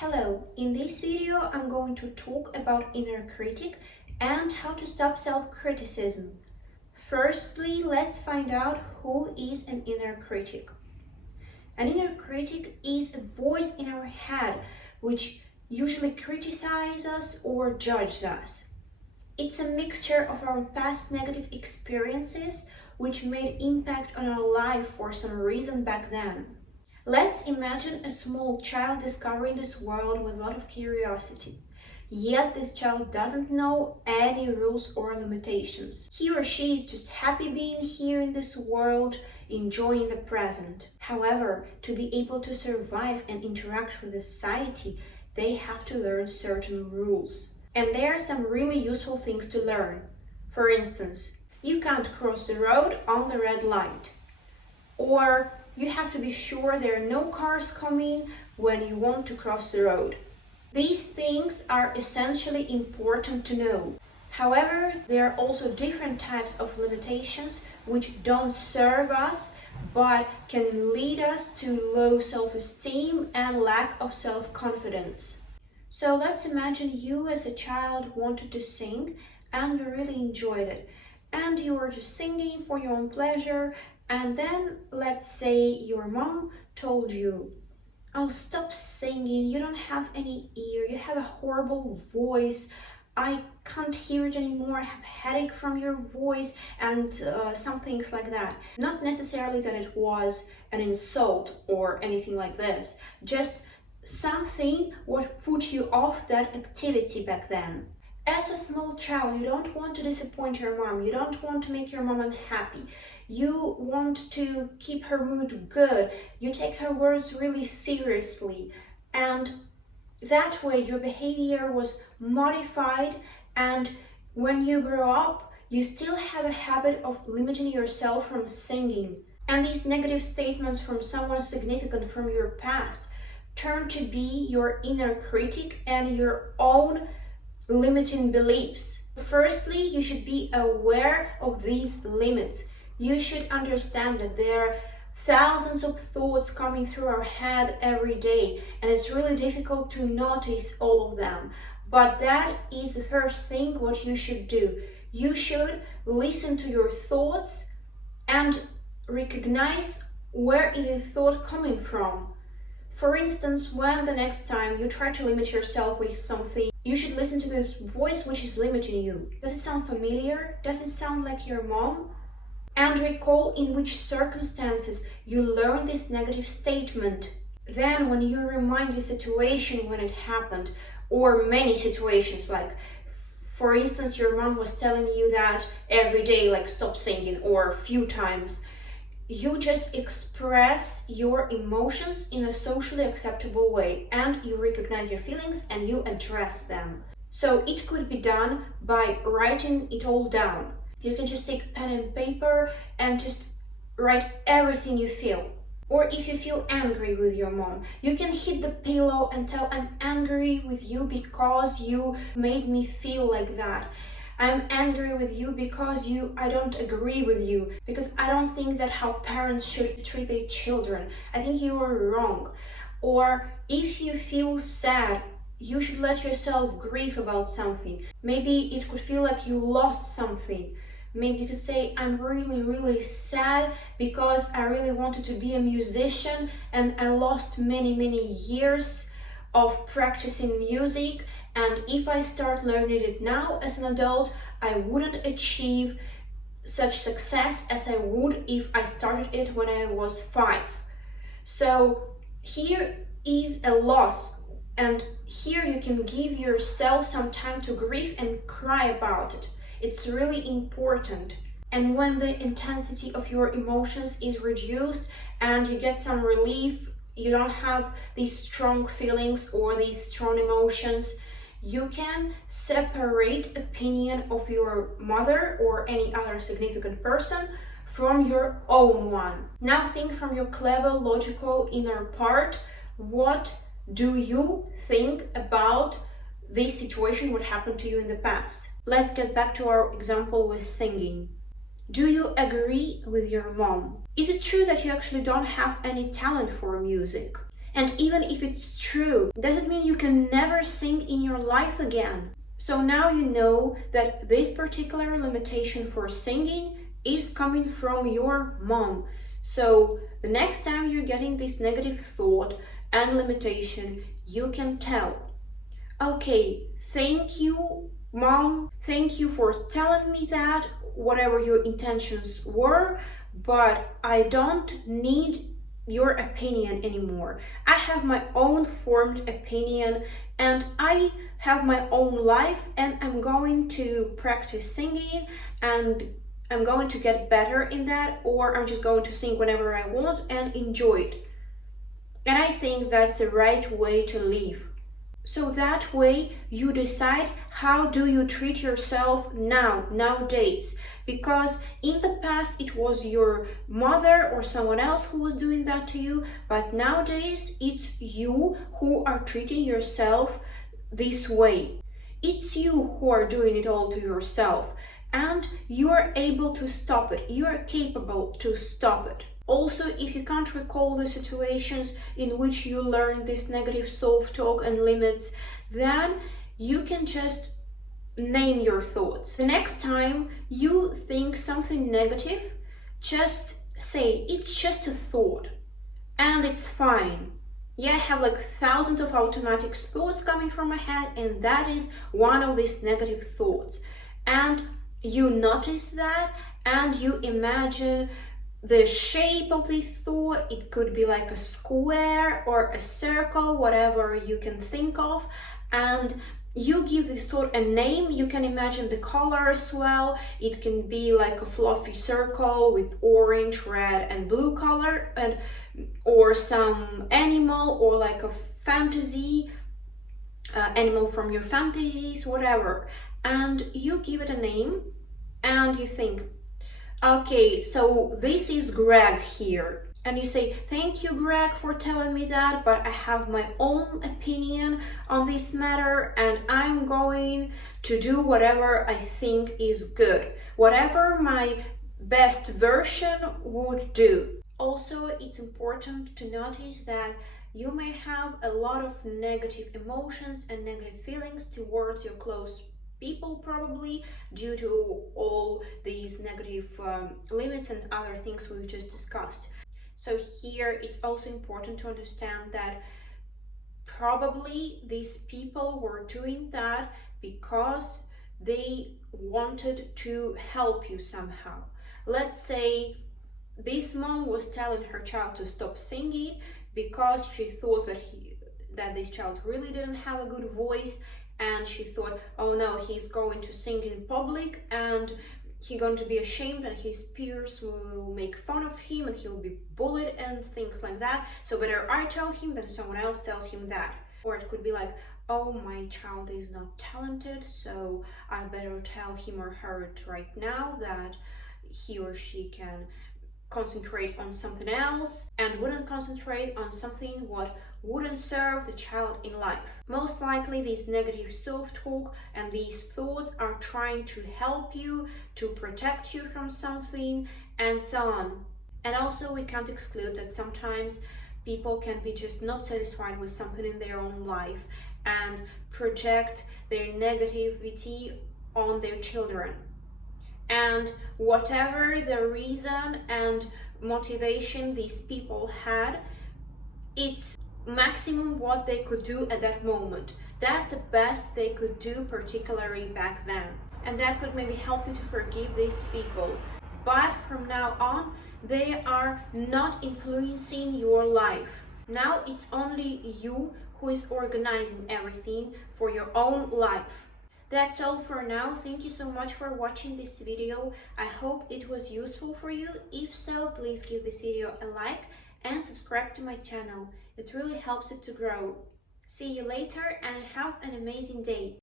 Hello, in this video I'm going to talk about inner critic and how to stop self-criticism. Firstly, let's find out who is an inner critic. An inner critic is a voice in our head which usually criticizes us or judges us. It's a mixture of our past negative experiences which made impact on our life for some reason back then. Let's imagine a small child discovering this world with a lot of curiosity. Yet this child doesn't know any rules or limitations. He or she is just happy being here in this world, enjoying the present. However, to be able to survive and interact with the society, they have to learn certain rules. And there are some really useful things to learn. For instance, you can't cross the road on the red light. Or you have to be sure there are no cars coming when you want to cross the road. These things are essentially important to know. However, there are also different types of limitations which don't serve us but can lead us to low self-esteem and lack of self-confidence. So let's imagine you as a child wanted to sing and you really enjoyed it. And you were just singing for your own pleasure. And then, let's say your mom told you, "Oh, stop singing, you don't have any ear, you have a horrible voice, I can't hear it anymore, I have a headache from your voice," and some things like that. Not necessarily that it was an insult or anything like this, just something what put you off that activity back then. As a small child, you don't want to disappoint your mom, you don't want to make your mom unhappy, you want to keep her mood good, you take her words really seriously, and that way your behavior was modified, and when you grow up, you still have a habit of limiting yourself from singing. And these negative statements from someone significant from your past turn to be your inner critic and your own limiting beliefs. Firstly, you should be aware of these limits. You should understand that there are thousands of thoughts coming through our head every day, and it's really difficult to notice all of them. But that is the first thing what you should do. You should listen to your thoughts and recognize where is the thought coming from. For instance, when the next time you try to limit yourself with something, you should listen to this voice which is limiting you. Does it sound familiar? Does it sound like your mom? And recall in which circumstances you learned this negative statement. Then when you remind the situation when it happened, or many situations, like for instance your mom was telling you that every day, like stop singing, or a few times, you just express your emotions in a socially acceptable way, and you recognize your feelings and you address them. So it could be done by writing it all down. You can just take pen and paper and just write everything you feel. Or if you feel angry with your mom, you can hit the pillow and tell, "I'm angry with you because you made me feel like that. I'm angry with you because I don't agree with you, because I don't think that how parents should treat their children. I think you are wrong." Or if you feel sad, you should let yourself grieve about something. Maybe it could feel like you lost something. Maybe you could say, "I'm really, really sad because I really wanted to be a musician and I lost many, many years of practicing music. And if I start learning it now as an adult, I wouldn't achieve such success as I would if I started it when I was 5. So here is a loss, and here you can give yourself some time to grieve and cry about it. It's really important. And when the intensity of your emotions is reduced and you get some relief, you don't have these strong feelings or these strong emotions, you can separate opinion of your mother or any other significant person from your own one. Now think from your clever, logical inner part, what do you think about this situation, what happened to you in the past? Let's get back to our example with singing. Do you agree with your mom? Is it true that you actually don't have any talent for music? And even if it's true, doesn't mean you can never sing in your life again. So now you know that this particular limitation for singing is coming from your mom. So the next time you're getting this negative thought and limitation, you can tell, okay, thank you, mom, thank you for telling me that, whatever your intentions were, but I don't need your opinion anymore. I have my own formed opinion and I have my own life, and I'm going to practice singing and I'm going to get better in that, or I'm just going to sing whenever I want and enjoy it. And I think that's the right way to live. So that way you decide how do you treat yourself nowadays. Because in the past it was your mother or someone else who was doing that to you, but nowadays it's you who are treating yourself this way. It's you who are doing it all to yourself, and you are able to stop it. You are capable to stop it. Also, if you can't recall the situations in which you learned this negative self-talk and limits, then you can just name your thoughts. The next time you think something negative, just say, it's just a thought and it's fine. Yeah, I have like thousands of automatic thoughts coming from my head, and that is one of these negative thoughts. And you notice that and you imagine the shape of the thought. It could be like a square or a circle, whatever you can think of, and you give this thought a name. You can imagine the color as well. It can be like a fluffy circle with orange, red and blue color, and or some animal, or like a fantasy animal from your fantasies, whatever, and you give it a name and you think, okay, so this is Greg here. And you say, thank you, Greg, for telling me that, but I have my own opinion on this matter and I'm going to do whatever I think is good, whatever my best version would do. Also, it's important to notice that you may have a lot of negative emotions and negative feelings towards your close people, probably due to all these negative limits and other things we've just discussed. So here it's also important to understand that probably these people were doing that because they wanted to help you somehow. Let's say this mom was telling her child to stop singing because she thought that this child really didn't have a good voice, and she thought, oh no, he's going to sing in public and he's going to be ashamed and his peers will make fun of him and he'll be bullied and things like that. So better I tell him than someone else tells him that. Or it could be like, oh, my child is not talented, so I better tell him or her right now that he or she can concentrate on something else and wouldn't concentrate on something what wouldn't serve the child in life. Most likely these negative self-talk and these thoughts are trying to help you, to protect you from something, and so on. And also we can't exclude that sometimes people can be just not satisfied with something in their own life and project their negativity on their children. And whatever the reason and motivation these people had, it's maximum what they could do at that moment. That's the best they could do, particularly back then. And that could maybe help you to forgive these people. But from now on, they are not influencing your life. Now it's only you who is organizing everything for your own life. That's all for now. Thank you so much for watching this video. I hope it was useful for you. If so, please give this video a like and subscribe to my channel. It really helps it to grow. See you later and have an amazing day.